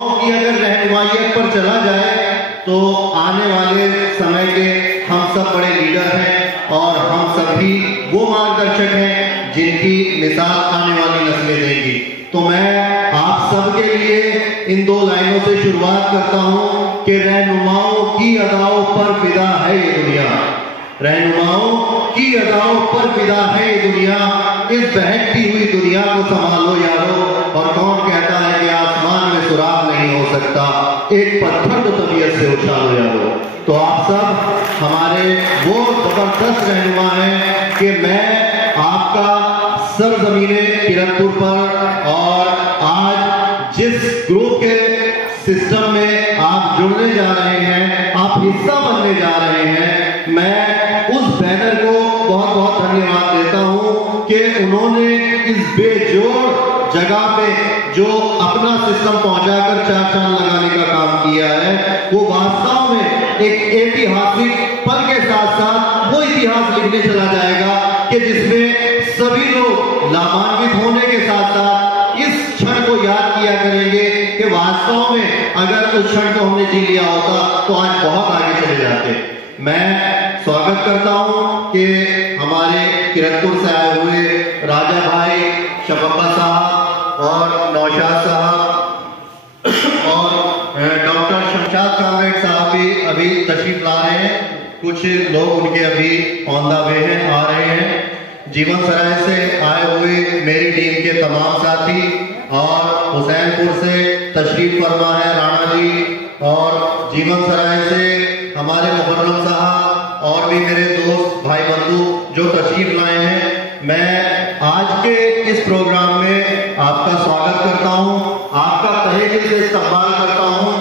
की अगर रहनुमाइयत पर चला जाए तो आने वाले समय के हम सब बड़े लीडर हैं और हम सभी वो मार्गदर्शक हैं जिनकी मिसाल आने वाली नस्लें देंगी। तो मैं आप सबके लिए इन दो लाइनों से शुरुआत करता हूं कि रहनुमाओं की अदाओं पर फिदा है ये दुनिया, रहनुमाओं की अदाओं पर फिदा है ये दुनिया। इस बहकती हुई दुनिया को संभालो यारो, और कौन कहता है कि आसमान में सुराग नहीं हो सकता, एक पत्थर तो तबीयत से उछालो यारो। तो आप सब हमारे वो जबरदस्त रहनुमा हैं कि मैं आपका सरजमीने किरतपुर पर और आज जिस ग्रुप के सिस्टम में आप जुड़ने जा रहे हैं, आप हिस्सा बनने जा रहे हैं, मैं उस बैनर को बहुत बहुत धन्यवाद देता हूं कि उन्होंने इस बेजोड़ जगह पे जो अपना सिस्टम पहुंचाकर चार चांद लगाने का काम किया है, वो वास्तव में एक ऐतिहासिक पल के साथ साथ वो इतिहास लिखने चला जाएगा कि जिसमें सभी लोग लाभान्वित होने के साथ साथ इस क्षण को याद किया करेंगे कि वास्तव में अगर उस क्षण को हमने जी लिया होता तो आज बहुत आगे चले जाते। मैं स्वागत करता हूं कि हमारे किरतपुर से आए हुए राजा भाई, शफक्का साहब और नौशाद साहब और डॉक्टर शमशाद कामरेड साहब भी अभी तशरीफ ला रहे हैं। कुछ लोग उनके अभी ऑन द वे हैं, आ रहे हैं। जीवन सराय से आए हुए मेरी टीम के तमाम साथी और हुसैनपुर से तशरीफ फरमा है राणा जी, और जीवन सराय से हमारे मुहर्रम साहब और भी मेरे दोस्त भाई बंधु जो तशरीफ लाए हैं। मैं आज के इस प्रोग्राम में आपका स्वागत करता हूं, आपका तहे दिल से इस्तकबाल करता हूं,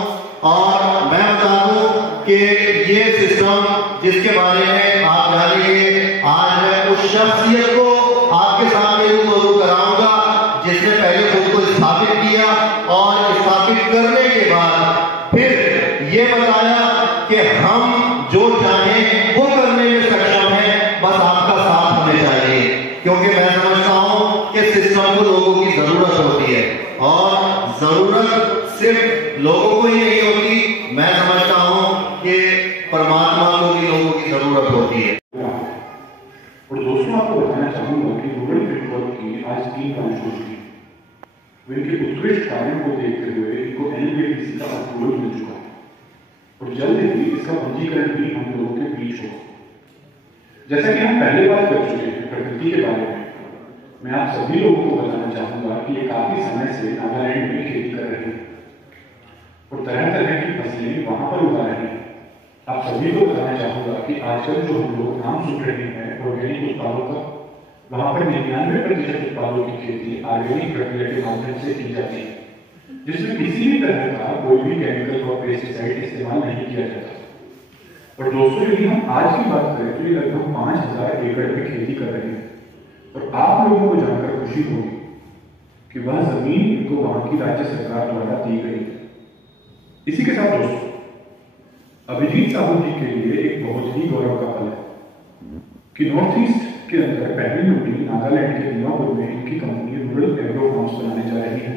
और मैं बता दूं कि ये सिस्टम जिसके बारे में आप जानेंगे, आज मैं उस शख्सियत को आपके सामने रूबरू कराऊंगा जिसने पहले खुद को स्थापित किया और स्थापित करने के बाद फिर ये बताया कि हम जो चाहें वो करने में सक्षम हैं, बस आपका साथ होने चाहिए। क्योंकि मैं समझता हूं कि सिस्टम को लोगों की जरूरत होती है और जरूरत सिर्फ लोगों को ही नहीं होती, मैं समझता हूं कि परमात्मा को भी लोगों की जरूरत होती है। और दोस्तों, आपको बताना चाहूंगा कि रूरल नेटवर्क की आज 3 लॉन्च हो चुकी है। इनके उत्कृष्ट कार्यों को देखते हुए इनको NABDC का अप्रूवल मिल चुका है और जल्द ही इसका पंजीकरण भी हम लोगों के बीच होगा। जैसा कि हम पहले बात कर चुके हैं प्रकृति के बारे में, मैं आप सभी लोगों को बताना चाहूंगा कि ये काफी समय से नागालैंड में खेती कर रहे हैं और तरह तरह की फसलें वहां पर उगा रहे हैं। आप सभी को बताना चाहूंगा कि आजकल जो हम लोग नाम सुन रहे हैं ऑर्गेनिक उत्पादों का, वहां पर 99% उत्पादों की खेती ऑर्गेनिक प्रक्रिया के माध्यम से की जाती है, जिसमें किसी भी तरह का कोई भी केमिकल और पेस्टिसाइड इस्तेमाल नहीं किया जाता। और दोस्तों, यदि हम आज की बात करें तो ये लगभग 5000 एकड़ में खेती कर रहे हैं और आप लोगों को जानकर खुशी होगी कि वह जमीन इनको वहां की राज्य सरकार द्वारा दी गई है। इसी के साथ दोस्तों, अभिजीत साहू जी के लिए एक बहुत ही गौरव का पल है कि नॉर्थ ईस्ट के अंदर पहली मीटिंग नागालैंड के दीमापुर में इनकी कंपनी रूरल एग्रो फार्म्स बनाने जा रही है,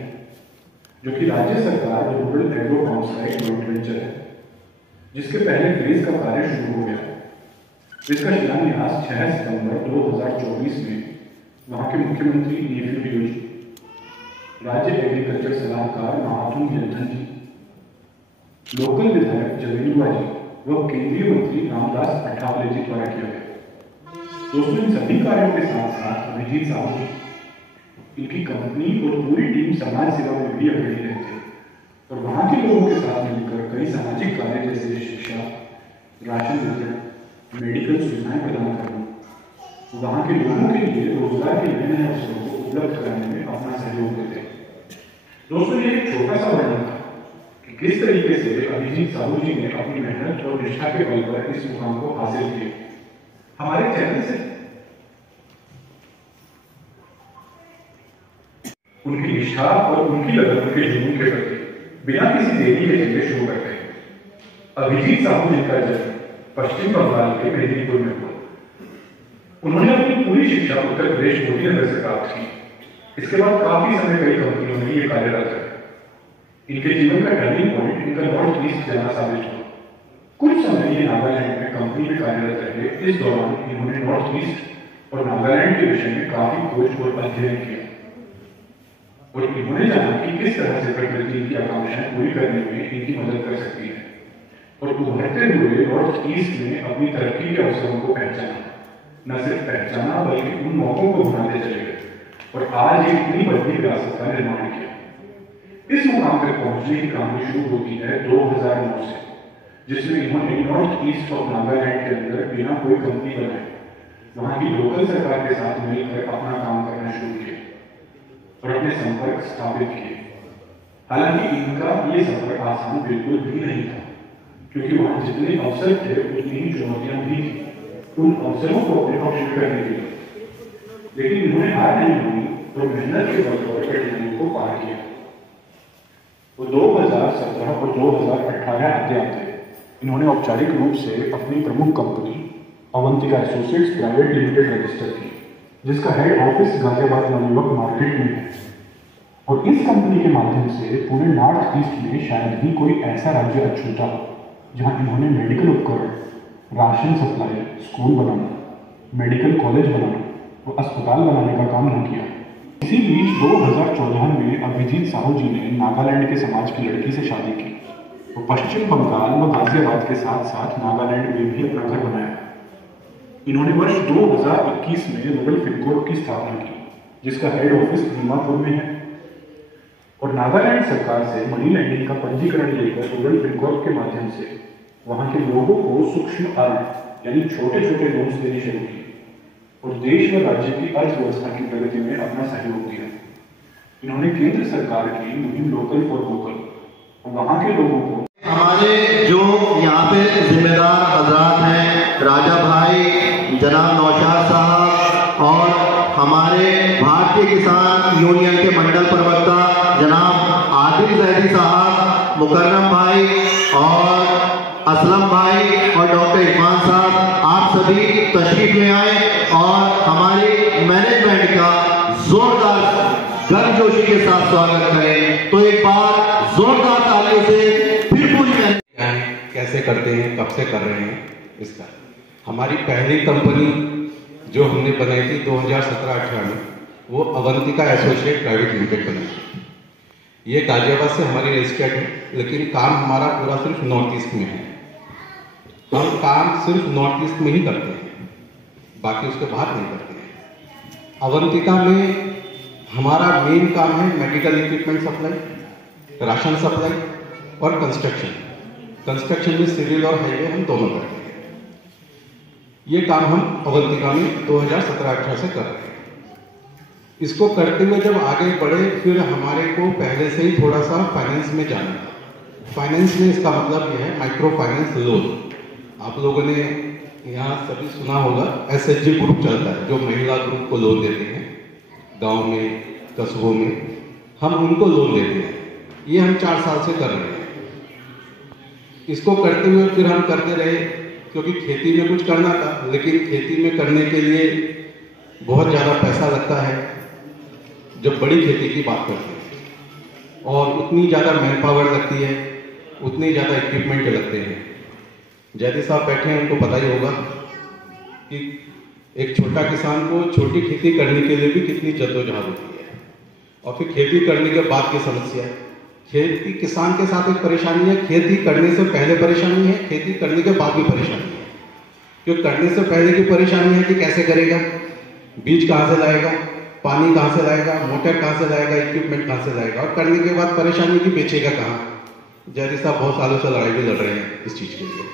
जो कि राज्य सरकार और रूरल एग्रो फार्म्स का एक जॉइंट वेंचर है, जिसके पहले फेज का कार्य शुरू हो गया। इसका शिलान्यास 6 सितंबर 2024 में वहां के मुख्यमंत्री नेफ्यू रियो जी, राज्य एग्रीकल्चर सलाहकार महाथुम जनधन जी, लोकल विधायक जवेलुआ जी व केंद्रीय मंत्री रामदास अठावले जी द्वारा किया गया। दोस्तों, इन सभी कार्यों के साथ साथ अभिजीत साहू जी, इनकी कंपनी और पूरी टीम समाज सेवा में भी अग्रणी रहते हैं और वहां के लोगों के साथ मिलकर कई सामाजिक कार्य जैसे शिक्षा, राशन वितरण, मेडिकल सुविधाएं प्रदान करना, वहां के लोगों के लिए रोजगार के नए नए अवसरों को उपलब्ध कराने में अपना सहयोग देते हैं। दोस्तों, ये एक छोटा सा वर्णन था कि किस तरीके से अभिजीत साहू जी ने अपनी मेहनत और निष्ठा के बल पर इस मुकाम को हासिल किया। हमारे चैनल से उनकी निष्ठा और उनकी लगन, उनके जुनून के प्रति बिना किसी देरी के चीजें शुरू करते हैं। अभिजीत साहू जी का जन्म पश्चिम बंगाल के मेदिनीपुर में हुआ। उन्होंने अपनी पूरी शिक्षा उत्तर प्रदेश मोदी नगर से प्राप्त की। इसके बाद काफी समय कई कंपनियों में ये कार्यरत है। इनके जीवन का टर्निंग पॉइंट इनका नॉर्थ ईस्ट जाना साबित हुआ। कुछ समय ये नागालैंड में कंपनी में कार्यरत रहे। इस दौरान इन्होंने नॉर्थ ईस्ट और नागालैंड के विषय में काफी खोज और अध्ययन किया और इन्होंने जाना कि किस तरह से प्रकृति इनकी आकांक्षाएं पूरी करने में इनकी मदद कर सकती है और उभरते हुए नॉर्थ ईस्ट में अपनी तरक्की के अवसरों को पहचाना, न सिर्फ पहचाना बल्कि उन मौकों को बनाते चले गए और आज एक इतनी बड़ी विरासत का निर्माण किया। इस मुकाम तक पहुंचने की कहानी शुरू होती है 2009 से, जिसमें इन्होंने नॉर्थ ईस्ट ऑफ नागालैंड के अंदर बिना कोई कंपनी बनाई वहां की लोकल सरकार के साथ मिलकर अपना काम करना शुरू किया और अपने संपर्क स्थापित किए। हालांकि इनका ये सफर आसान बिल्कुल भी नहीं था, क्योंकि वहां जितने अवसर थे उतनी ही चुनौतियां भी थी उन अवसरों को अपने पक्ष में करने के लिए। लेकिन इन्होंने हार नहीं मानी और मेहनत के बल पर कठिनाइयों को पार किया। वो 2017 और 2018 आते आते इन्होंने औपचारिक रूप से अपनी प्रमुख company Avantika associates private limited register की, जिसका हेड ऑफिस गाजियाबाद नवयुवक मार्केट में है। और इस कंपनी के माध्यम से पूरे नॉर्थ ईस्ट में शायद ही कोई ऐसा राज्य अछूता हो जहां इन्होंने मेडिकल उपकरण, राशन सप्लाई, स्कूल बनाना, मेडिकल कॉलेज बनाना और अस्पताल बनाने का काम न किया। इसी बीच 2014 में अभिजीत साहू जी ने नागालैंड के समाज की लड़की से शादी की और पश्चिम बंगाल व गाजियाबाद के साथ साथ नागालैंड में भी अपना घर बनाया। इन्होंने वर्ष 2021 में रूरल फिनकोर्प की स्थापना की, जिसका हेड ऑफिस दीमापुर में है और नागालैंड सरकार से मनी लैंडिंग का पंजीकरण लेकर रूरल फिनकोर्प के माध्यम से वहां के लोगों को सूक्ष्म ऋण यानी छोटे छोटे लोन्स देने शुरू किए और देश व राज्य की अर्थव्यवस्था की प्रगति में अपना सहयोग दिया। इन्होंने केंद्र सरकार की मुहिम लोकल फॉर वोकल और वहां के लोगों को हमारे जो यहाँ पे जिम्मेदार हजरात हैं, राजा भाई, जनाब नौशाद साहब और हमारे भारतीय किसान यूनियन के मंडल प्रवक्ता जनाब आदिल जैदी साहब, मुकर्रम भाई और असलम भाई और डॉक्टर इरफान साहब, आप सभी तशरीफ ले आए और हमारी मैनेजमेंट का जोरदार गर्मजोशी के साथ स्वागत करें। तो एक बार जोरदार तालियों से फिर पूरी कैसे करते हैं, कब से कर रहे हैं इसका। हमारी पहली कंपनी जो हमने बनाई थी 2017-18 में, वो अवंतिका एसोसिएट प्राइवेट लिमिटेड बनाई थी। ये गाजियाबाद से हमारी रजिस्टर्ड है, लेकिन काम हमारा पूरा सिर्फ नॉर्थ ईस्ट में है। हम काम सिर्फ नॉर्थ ईस्ट में ही करते हैं, बाकी उसके बाहर नहीं करते हैं। अवंतिका में हमारा मेन काम है medical equipment supply, ration supply और कंस्ट्रक्शन। कंस्ट्रक्शन में सिविल और हाईवे हम दोनों करते हैं। ये काम हम अवंतिका में 2017-18 से कर रहे हैं। इसको करते हुए जब आगे बढ़े, फिर हमारे को पहले से ही थोड़ा सा फाइनेंस में जाना था। फाइनेंस में इसका मतलब यह है माइक्रो फाइनेंस लोन। आप लोगों ने यहाँ सभी सुना होगा, SHG ग्रुप चलता है जो महिला ग्रुप को लोन देते हैं गांव में, कस्बों में, हम उनको लोन देते हैं। ये हम 4 साल से कर रहे हैं। इसको करते हुए फिर हम करते रहे, क्योंकि खेती में कुछ करना था, लेकिन खेती में करने के लिए बहुत ज़्यादा पैसा लगता है जब बड़ी खेती की बात करते हैं, और उतनी ज़्यादा मैन पावर लगती है, उतने ज़्यादा इक्विपमेंट लगते हैं। जैसे साहब बैठे हैं, उनको पता ही होगा कि एक छोटा किसान को छोटी खेती करने के लिए भी कितनी जद्दोजहद होती है, और फिर खेती करने के बाद की समस्या है। खेती किसान के साथ एक परेशानी है, खेती करने से पहले परेशानी है, खेती करने के बाद भी परेशानी है। क्योंकि करने से पहले की परेशानी है कि कैसे करेगा, बीज कहाँ से लाएगा, पानी कहाँ से लाएगा, मोटर कहाँ से लाएगा, इक्विपमेंट कहाँ से लाएगा, और करने के बाद परेशानी की बेचेगा कहाँ। जैदी साहब बहुत सालों से लड़ाई भी लड़ रहे हैं इस चीज़ के लिए।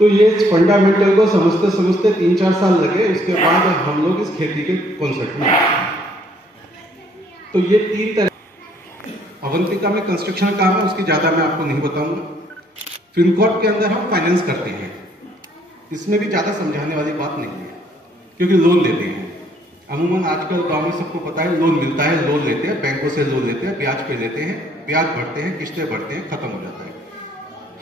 तो ये फंडामेंटल को समझते समझते 3-4 साल लगे। उसके बाद हम लोग इस खेती के कॉन्सेप्ट में आए। तो ये 3 तरह अवंतिका में कंस्ट्रक्शन काम है, उसकी ज़्यादा मैं आपको नहीं बताऊंगा। फिनकॉर्प के अंदर हम फाइनेंस करते हैं, इसमें भी ज़्यादा समझाने वाली बात नहीं है, क्योंकि लोन लेते हैं। अमूमन आजकल गांव में सबको पता है, लोन मिलता है, लोन लेते हैं, बैंकों से लोन लेते हैं, ब्याज पे लेते हैं, ब्याज भरते हैं, किस्तें भरते हैं, खत्म हो जाता है।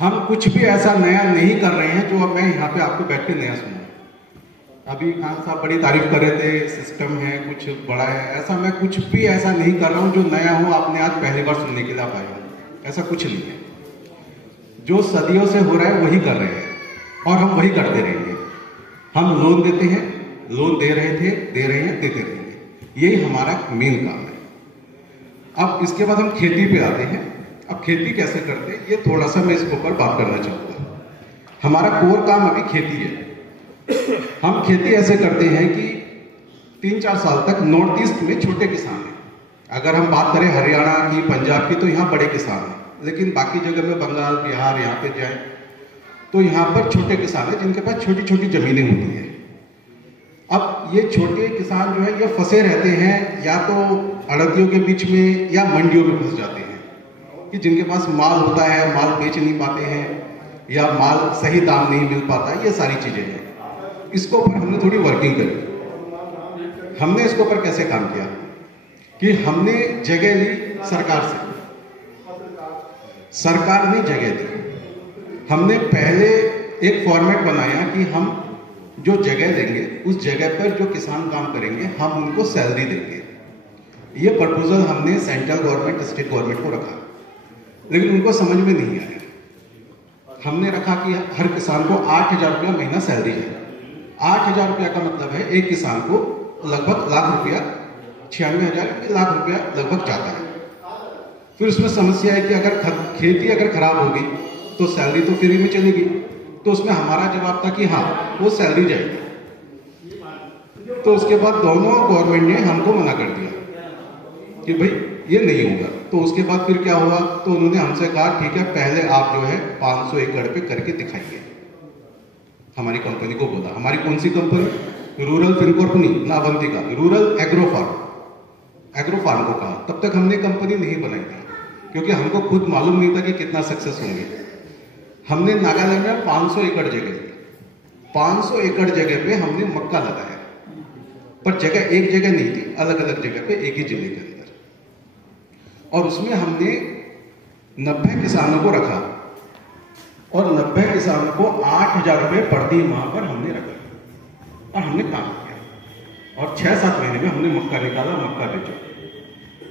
हम कुछ भी ऐसा नया नहीं कर रहे हैं जो अब मैं यहाँ पे आपको बैठ के नया सुना। अभी खान साहब बड़ी तारीफ कर रहे थे, सिस्टम है कुछ बड़ा है, ऐसा मैं कुछ भी ऐसा नहीं कर रहा हूँ जो नया हो आपने आज पहली बार सुनने के लिए पाए हो, ऐसा कुछ नहीं है। जो सदियों से हो रहा है वही कर रहे हैं और हम वही करते रहेंगे। हम लोन देते हैं, लोन दे रहे थे, दे रहे हैं, देते रहेंगे, यही हमारा मेन काम है। अब इसके बाद हम खेती पे आते हैं। अब खेती कैसे करते हैं ये थोड़ा सा मैं इसके ऊपर बात करना चाहूँगा। हमारा कोर काम अभी खेती है। हम खेती ऐसे करते हैं कि 3-4 साल तक नॉर्थ ईस्ट में छोटे किसान हैं। अगर हम बात करें हरियाणा की, पंजाब की, तो यहाँ बड़े किसान हैं, लेकिन बाकी जगह में बंगाल, बिहार यहाँ पे जाए तो यहाँ पर छोटे किसान हैं जिनके पास छोटी छोटी जमीनें होती हैं। अब ये छोटे किसान जो है ये फंसे रहते हैं या तो अड़तियों के बीच में या मंडियों में फंस जाते हैं कि जिनके पास माल होता है माल बेच नहीं पाते हैं या माल सही दाम नहीं मिल पाता है, ये सारी चीजें हैं। इसके ऊपर हमने थोड़ी वर्किंग करी। हमने इसके ऊपर कैसे काम किया कि हमने जगह ली सरकार से, सरकार ने जगह दी। हमने पहले एक फॉर्मेट बनाया कि हम जो जगह देंगे उस जगह पर जो किसान काम करेंगे हम उनको सैलरी देंगे। ये प्रपोजल हमने सेंट्रल गवर्नमेंट, स्टेट गवर्नमेंट को रखा, लेकिन उनको समझ में नहीं आया। हमने रखा कि हर किसान को 8,000 रुपया महीना सैलरी है। 8,000 रुपया का मतलब है एक किसान को लगभग लाख रुपया, 96,000 लाख रुपया लगभग जाता है। फिर उसमें समस्या है कि अगर खेती अगर खराब होगी तो सैलरी तो फ्री में चलेगी, तो उसमें हमारा जवाब था कि हाँ वो सैलरी जाएगी। तो उसके बाद दोनों गवर्नमेंट ने हमको मना कर दिया कि भाई ये नहीं होगा। तो उसके बाद फिर क्या हुआ, तो उन्होंने हमसे कहा ठीक है पहले आप जो है 500 एकड़ पे करके दिखाइए। हमारी कंपनी को बोला, हमारी कौन सी कंपनी, रूरल फिनकॉर्प नहीं ना अवंतिका, रूरल एग्रो फार्म को कहा। तब तक हमने कंपनी नहीं बनाई थी क्योंकि हमको खुद मालूम नहीं था कि कितना सक्सेस होंगे। हमने नागालैंड में 500 एकड़ जगह ली। 500 एकड़ जगह पे हमने मक्का लगाया, पर जगह एक जगह नहीं थी, अलग अलग जगह पे एक ही जिले के अंदर। और उसमें हमने 90 किसानों को रखा और 90 किसानों को 8,000 रुपये प्रति माह पर हमने रखा और हमने काम किया। और 6-7 महीने में हमने मक्का निकाला, मक्का बेचा।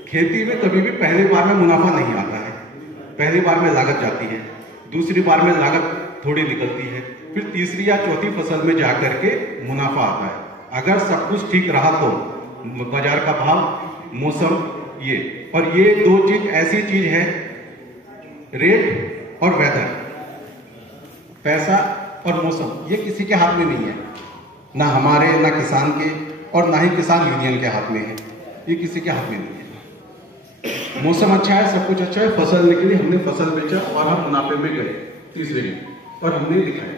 खेती में कभी भी पहली बार में मुनाफा नहीं आता है। पहली बार में लागत जाती है, दूसरी बार में लागत थोड़ी निकलती है, फिर तीसरी या चौथी फसल में जाकर के मुनाफा आता है। अगर सब कुछ ठीक रहा तो बाजार का भाव, मौसम, ये और ये दो चीज ऐसी चीज है, रेट और वेदर, पैसा और मौसम, ये किसी के हाथ में नहीं है, ना हमारे, ना किसान के, और ना ही किसान यूनियन के हाथ में है। ये किसी के हाथ में नहीं है। मौसम अच्छा है, सब कुछ अच्छा है, फसल निकली, हमने फसल बेचा और हम मुनाफे में गए तीसरे दिन और हमने दिखाया।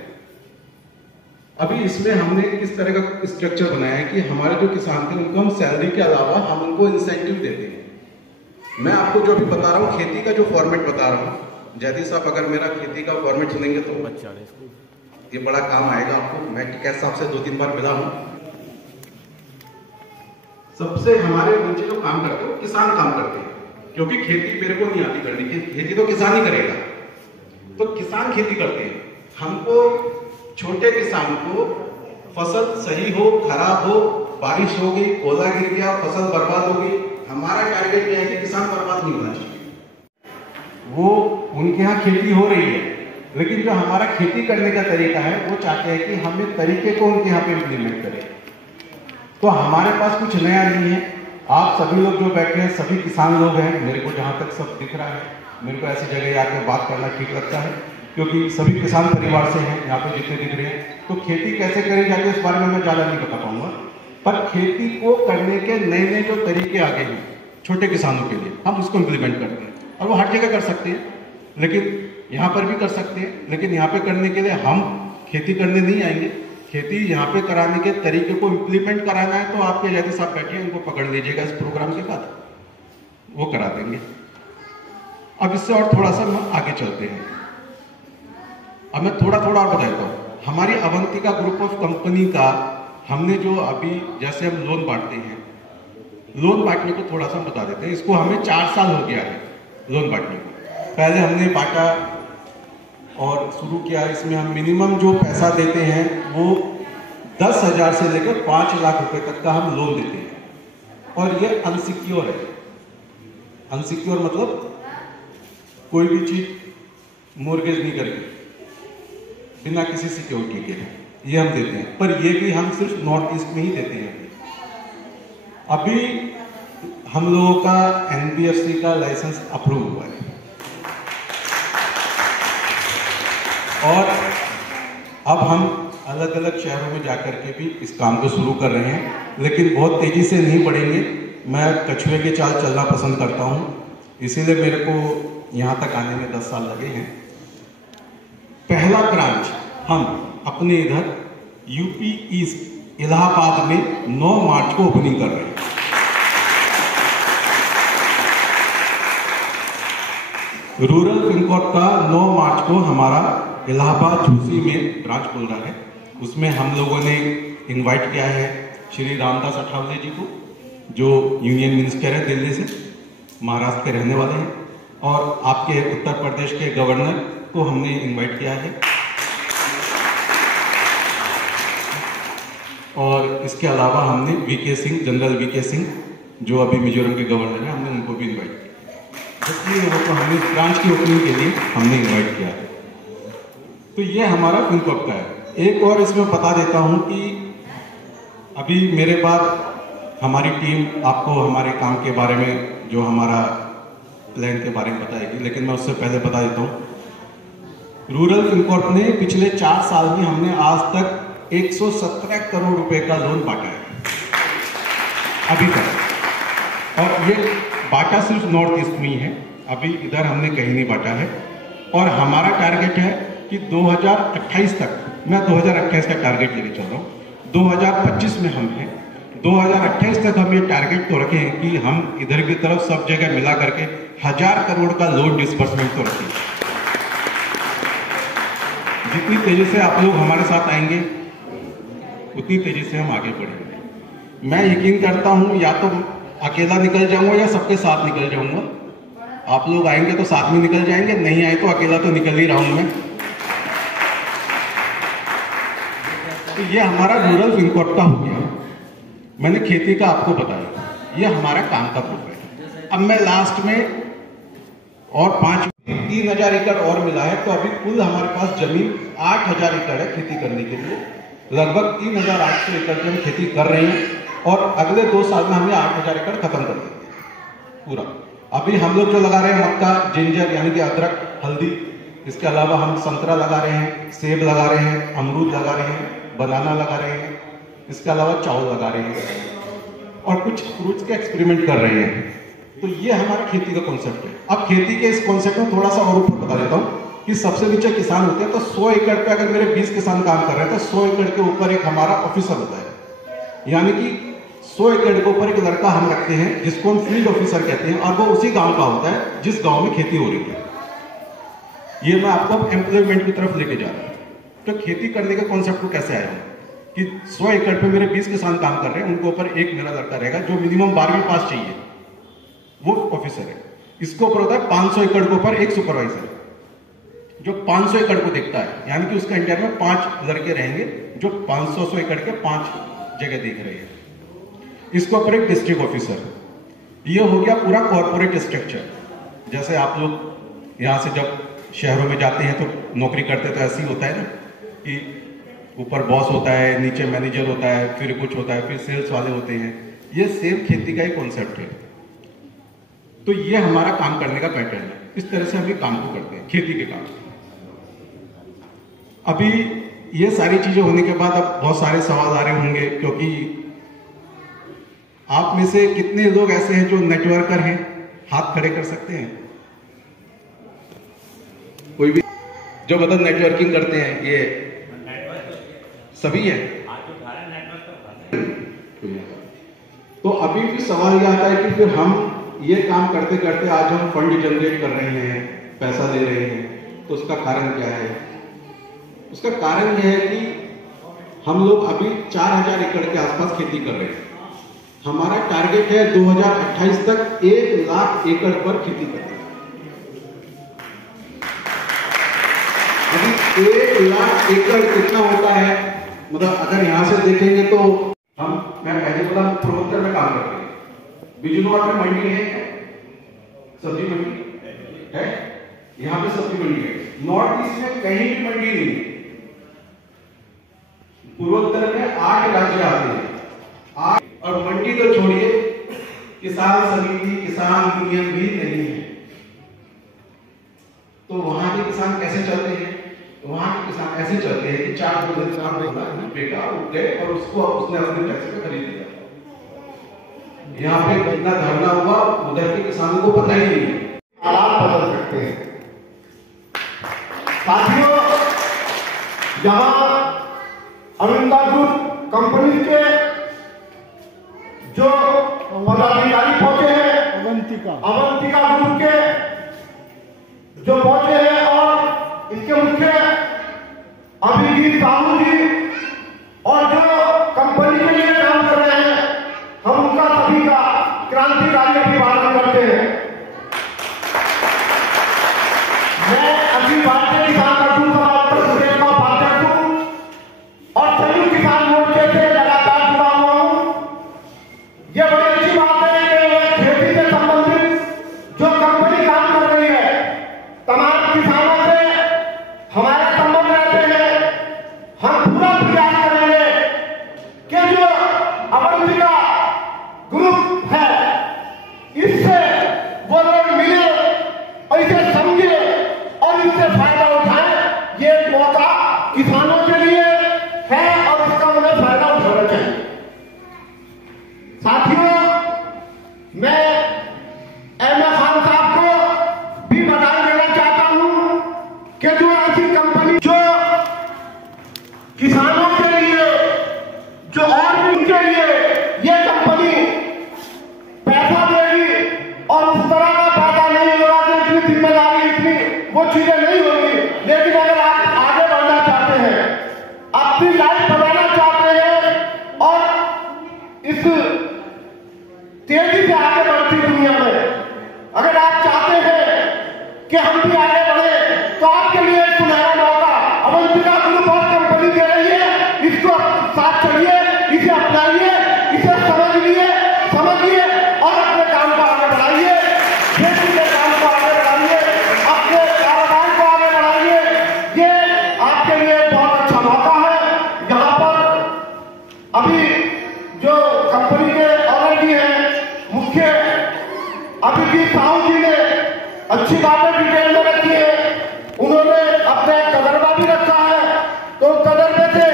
अभी इसमें हमने किस तरह का स्ट्रक्चर बनाया है कि हमारे जो किसान थे उनको हम सैलरी के अलावा हम उनको इंसेंटिव देते हैं। मैं आपको जो भी बता रहा हूँ, खेती का जो फॉर्मेट बता रहा हूँ, जयदीप साहब अगर मेरा खेती का फॉर्मेट सुनेंगे तो ये बड़ा काम आएगा आपको। मैं कैसे साहब से 2-3 बार मिला हूँ। सबसे हमारे नीचे जो काम करते हैं किसान काम करते हैं, क्योंकि खेती मेरे को नहीं आती करनी, खेती तो किसान ही करेगा, तो किसान खेती करते हैं। हमको छोटे किसान को फसल सही हो, खराब हो, बारिश हो गई, ओला गिर गया, फसल बर्बाद हो गई, हमारा टारगेट यह है कि किसान बर्बाद नहीं होना चाहिए। वो उनके यहाँ खेती हो रही है, लेकिन जो हमारा खेती करने का तरीका है वो चाहते हैं कि हम इस तरीके को उनके यहाँ पे इम्प्लीमेंट करें। तो हमारे पास कुछ नया नहीं है। आप सभी लोग जो बैठे हैं सभी किसान लोग हैं, मेरे को जहाँ तक सब दिख रहा है। मेरे को ऐसी जगह आकर बात करना ठीक लगता है क्योंकि सभी किसान परिवार से हैं यहाँ पे जितने दिख रहे हैं। तो खेती कैसे करी जाती है इस बारे में मैं ज़्यादा नहीं बता पाऊंगा, पर खेती को करने के नए नए जो तरीके आ गए हैं छोटे किसानों के लिए, हम उसको इम्प्लीमेंट करते हैं। और वो हर जगह कर सकते हैं, लेकिन यहाँ पर भी कर सकते हैं। लेकिन यहाँ पे करने के लिए हम खेती करने नहीं आएंगे। खेती यहाँ पे कराने के तरीके को इम्प्लीमेंट कराना है तो आपके जैसे साहब बैठे हैं, उनको पकड़ लीजिएगा इस प्रोग्राम के बाद, वो करा देंगे। अब इससे और थोड़ा सा हम आगे चलते हैं। अब मैं थोड़ा थोड़ा और बताता हूँ। हमारी अवंतिका ग्रुप ऑफ कंपनी का हमने जो अभी जैसे हम लोन बांटते हैं, लोन बांटने को थोड़ा सा बता देते हैं। इसको हमें 4 साल हो गया है लोन बांटने को। पहले हमने बांटा और शुरू किया, इसमें हम मिनिमम जो पैसा देते हैं वो 10,000 से लेकर 5 लाख रुपए तक का हम लोन देते हैं, और ये अनसिक्योर है। अनसिक्योर मतलब कोई भी चीज मोर्गेज नहीं करेगी, बिना किसी सिक्योरिटी के, ये हम देते हैं। पर ये भी हम सिर्फ नॉर्थ ईस्ट में ही देते हैं। अभी हम लोगों का NBFC का लाइसेंस अप्रूव हुआ है, और अब हम अलग अलग शहरों में जाकर के भी इस काम को शुरू कर रहे हैं, लेकिन बहुत तेजी से नहीं बढ़ेंगे। मैं कछुए के चाल चलना पसंद करता हूं, इसीलिए मेरे को यहां तक आने में 10 साल लगे हैं। पहला ब्रांच हम अपने इधर यूपी ईस्ट इलाहाबाद में 9 मार्च को ओपनिंग कर रहे हैं। रूरल फिनकॉर्प का 9 मार्च को हमारा इलाहाबाद झूसी में ब्रांच खुल रहा है। उसमें हम लोगों ने इनवाइट किया है श्री रामदास अठावले जी को, जो यूनियन मिनिस्टर है दिल्ली से, महाराष्ट्र के रहने वाले हैं, और आपके उत्तर प्रदेश के गवर्नर को हमने इनवाइट किया है, और इसके अलावा हमने VK Singh, general VK Singh, जो अभी मिजोरम के गवर्नर हैं, हमने उनको भी इनवाइट किया। इसलिए लोगों को हमने ब्रांच की ओपनिंग के लिए हमने इनवाइट किया है। तो ये हमारा फिनकॉर्प का है। एक और इसमें बता देता हूं कि अभी मेरे बाद हमारी टीम आपको हमारे काम के बारे में, जो हमारा प्लान के बारे में बताएगी, लेकिन मैं उससे पहले बता देता हूं। रूरल फिनकॉर्प ने पिछले 4 साल में हमने आज तक 117 करोड़ रुपए का लोन बांटा है अभी तक, और ये बांटा सिर्फ नॉर्थ ईस्ट में ही है, अभी इधर हमने कहीं नहीं बांटा है। और हमारा टारगेट है कि 2028 तक, मैं 2028 का टारगेट लेके चल रहा हूँ, 2025 में हम हैं, 2028 तक हम ये टारगेट तो रखे हैं कि हम इधर की तरफ सब जगह मिला करके 1000 करोड़ का लोन डिस्बर्समेंट तो रखें। जितनी तेजी से आप लोग हमारे साथ आएंगे उतनी तेजी से हम आगे बढ़ेंगे। मैं यकीन करता हूं या तो अकेला निकल जाऊंगा या सबके साथ निकल जाऊंगा। आप लोग आएंगे तो साथ में निकल जाएंगे, नहीं आए तो अकेला तो निकल ही रहा हूं मैं। तो ये हमारा रूरल फिनकॉर्प का हो गया। मैंने खेती का आपको बताया, ये हमारा काम का ग्रुप है। अब मैं लास्ट में और 3,000 एकड़ और मिला है, तो अभी कुल हमारे पास जमीन 8,000 एकड़ है खेती करने के लिए। लगभग 3,800 एकड़ की हम खेती कर रहे हैं, और अगले 2 साल में हमने 8,000 एकड़ खत्म कर देंगे पूरा। अभी हम लोग जो लगा रहे हैं मक्का, जिंजर यानी कि अदरक, हल्दी, इसके अलावा हम संतरा लगा रहे हैं, सेब लगा रहे हैं, अमरूद लगा रहे हैं, बनाना लगा रहे हैं, इसके अलावा चावल लगा रहे हैं, और कुछ फ्रूट्स के एक्सपेरिमेंट कर रहे हैं। तो ये हमारा खेती का कॉन्सेप्ट है। अब खेती के इस कॉन्सेप्ट में थोड़ा सा और ऊपर बता देता हूँ कि सबसे नीचे किसान होते हैं, तो 100 एकड़ पे अगर मेरे 20 किसान काम कर रहे हैं, तो 100 एकड़ के ऊपर एक हमारा ऑफिसर होता है, यानी कि 100 एकड़ के ऊपर एक लड़का हम रखते हैं जिसको हम फील्ड ऑफिसर कहते हैं, और वो उसी गांव का होता है जिस गांव में खेती हो रही है। ये मैं आपको एम्प्लॉयमेंट की तरफ लेके जा रहा हूँ। तो खेती करने के कॉन्सेप्ट को कैसे आया कि 100 एकड़ पे मेरे 20 किसान काम कर रहे हैं, उनके ऊपर एक मेरा लड़का रहेगा जो मिनिमम 12वीं पास चाहिए, वो ऑफिसर है। इसको ऊपर होता है 500 एकड़ के ऊपर एक सुपरवाइजर जो 500 एकड़ को देखता है, यानी कि उसका इंडिया में 5 लड़के रहेंगे जो 500 एकड़ के 5 जगह देख रहे हैं। इसके ऊपर एक डिस्ट्रिक्ट ऑफिसर। ये हो गया पूरा कॉर्पोरेट स्ट्रक्चर। जैसे आप लोग यहाँ से जब शहरों में जाते हैं तो नौकरी करते तो ऐसे ही होता है ना कि ऊपर बॉस होता है, नीचे मैनेजर होता है, फिर कुछ होता है, फिर सेल्स वाले होते हैं। ये सेम खेती का ही कॉन्सेप्ट है। तो ये हमारा काम करने का पैटर्न है। इस तरह से हम ये काम को करते हैं, खेती के काम। अभी ये सारी चीजें होने के बाद अब बहुत सारे सवाल आ रहे होंगे, क्योंकि आप में से कितने लोग ऐसे हैं जो नेटवर्कर हैं? हाथ खड़े कर सकते हैं कोई भी जो मतलब नेटवर्किंग करते हैं? ये सभी है। तो अभी भी सवाल यह आता है कि फिर हम ये काम करते करते आज हम फंड जनरेट कर रहे हैं, पैसा दे रहे हैं, तो उसका कारण क्या है? उसका कारण यह है कि हम लोग अभी 4,000 एकड़ के आसपास खेती कर रहे हैं। हमारा टारगेट है 2028 तक 1 लाख एकड़ पर खेती करना। अभी 1 लाख एकड़ कितना होता है मतलब अगर यहाँ से देखेंगे तो मैं पहले बोला पूर्वोत्तर में काम करते हैं। बिजनौर में मंडी है क्या? सब्जी मंडी है, यहाँ पे सब्जी मंडी है। नॉर्थ ईस्ट में कहीं भी मंडी नहीं है। पूर्वोत्तर में 8 राज्य आते हैं, 8, और मंडी तो छोड़िए, किसान समिति, किसान यूनियन भी नहीं है। तो वहां के किसान कैसे चलते हैं? वहां के किसान ऐसे चलते हैं कि 4 दिन बेटा उठ गए और उसको उसने अपने पैसे पे खरीद लिया। यहाँ पे कितना धरना हुआ, उधर के किसानों को पता ही नहीं है। हालात बदल सकते हैं। साथियों, यहाँ अविंदा ग्रुप कंपनी के जो पदाधिकारी पहुंचे हैं, अवंतिका ग्रुप के जो पहुंचे हैं, और इनके मुख्य अभिजीत साहू जी और जो कंपनी के लिए काम कर रहे हैं, हम उनका सभी का क्रांतिकारी अभिवादन करते हैं। मैं अखिल भारतीय किसान मजदूर समाज प्रदेश का उपाध्यक्ष हूं और संयुक्त किसान मोर्चे से लगातार जुड़ा हुआ हूं। यह बड़ी अच्छी बात है कि खेती से संबंधित जो कंपनी काम कर रही है, तमाम किसानों से हमारे संबंध रहते हैं। हम पूरा प्रयास करेंगे कि जो अवंतिका ग्रुप है, इससे वो लोग मिले और इसे समझे और इससे फायदा उठाएं। ये मौका किसानों के लिए है और इसका उन्हें फायदा उठाना चाहिए। साथियों, मैं अहमद खान साहब को भी बधाई देना चाहता हूं कि जो ऐसी कंपनी जो किसानों के लिए, जो और भी उनके लिए ये कंपनी पैसा देगी और उस तरह का पैसा नहीं होगा कि इतनी जिम्मेदारी, इतनी वो चीजें नहीं होगी। लेकिन अगर आप आगे बढ़ना चाहते हैं, अपनी लाइफ बनाना चाहते हैं और इस तेजी से आगे बढ़ती दुनिया में अगर आप चाहते हैं कि हम भी आगे बढ़े, तो आपके लिए एक सुनहरा मौका अवंतिका ग्रुप और कंपनी दे रही है। इसको साथ चलिए, इसे अपनाइए, इसे समझिए और अपने काम को आगे बढ़ाइए, खेती के काम को आगे बढ़ाइए, अपने कारोबार को आगे बढ़ाइए। ये आपके लिए बहुत अच्छा मौका है। यहाँ पर अभी जो कंपनी के ऑनर भी हैं, मुख्य अभिजीत साहू जी ने अच्छी बातें डिटेल में रखी है। उन्होंने अपना तजर्बा भी रखा है, तो तजर्बे से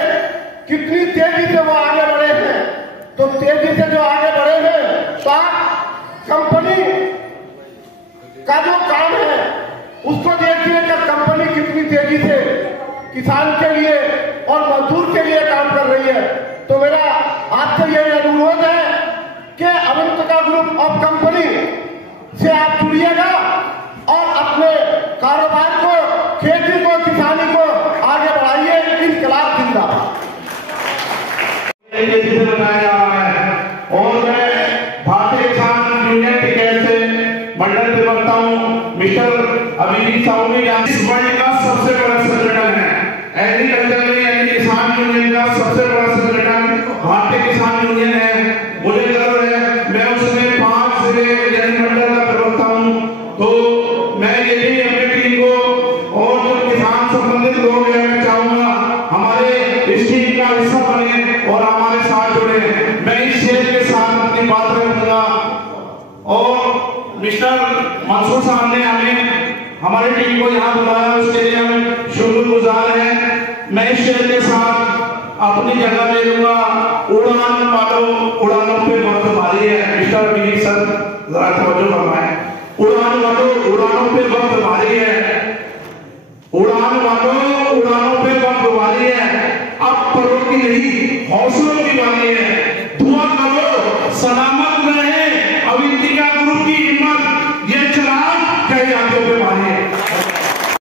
कितनी तेजी से वो आगे बढ़े हैं। तो तेजी से जो आगे बढ़े हैं, तो कंपनी का जो काम है उसको देखिए कि कंपनी कितनी तेजी से किसान के लिए और मजदूर के लिए काम कर रही है। तो मेरा आपसे यह अनुरोध है कि अवंतिका ग्रुप ऑफ कंपनी से आप जुड़िएगा और अपने कारोबार को, खेती को, किसानी को आगे बढ़ाइए। इनकलाब जिंदाबाद। जिसे बनाया जा रहा है, और मैं भारतीय किसान यूनियन के कैसे मंडल प्रवक्ता हूँ मिस्टर अभिजीत साहू ने इस वर्ल्ड का सबसे बड़ा संगठन है। एग्रीकल्चर में यानी किसान यूनियन का सबसे बड़ा संगठन भारतीय किसान यूनियन है। मुझे गर्व है, मैं उसमें 5 जिले यानी मंडल का प्रवक्ता हूँ। तो मैं ये भी अपनी टीम को और जो किसान संबंधित लोग हैं, मैं चाहूंगा हमारे इस टीम का हिस्सा बने और हमारे साथ जुड़े। मैं इस शेर के साथ अपनी बात रखूंगा। और मिस्टर मंसूर साहब ने हमें, हमारी टीम को यहाँ बुलाया, उसके लिए हम शुक्रगुजार हैं। मैं इस शेर के साथ अपनी जगह ले लूंगा। उड़ान वालों, उड़ानों पे बहुत भारी है। मिस्टर अभिजीत सर जरा तवज्जो फरमाएं। उड़ान वालों, उड़ानों पे बहुत भारी है। उड़ान वालों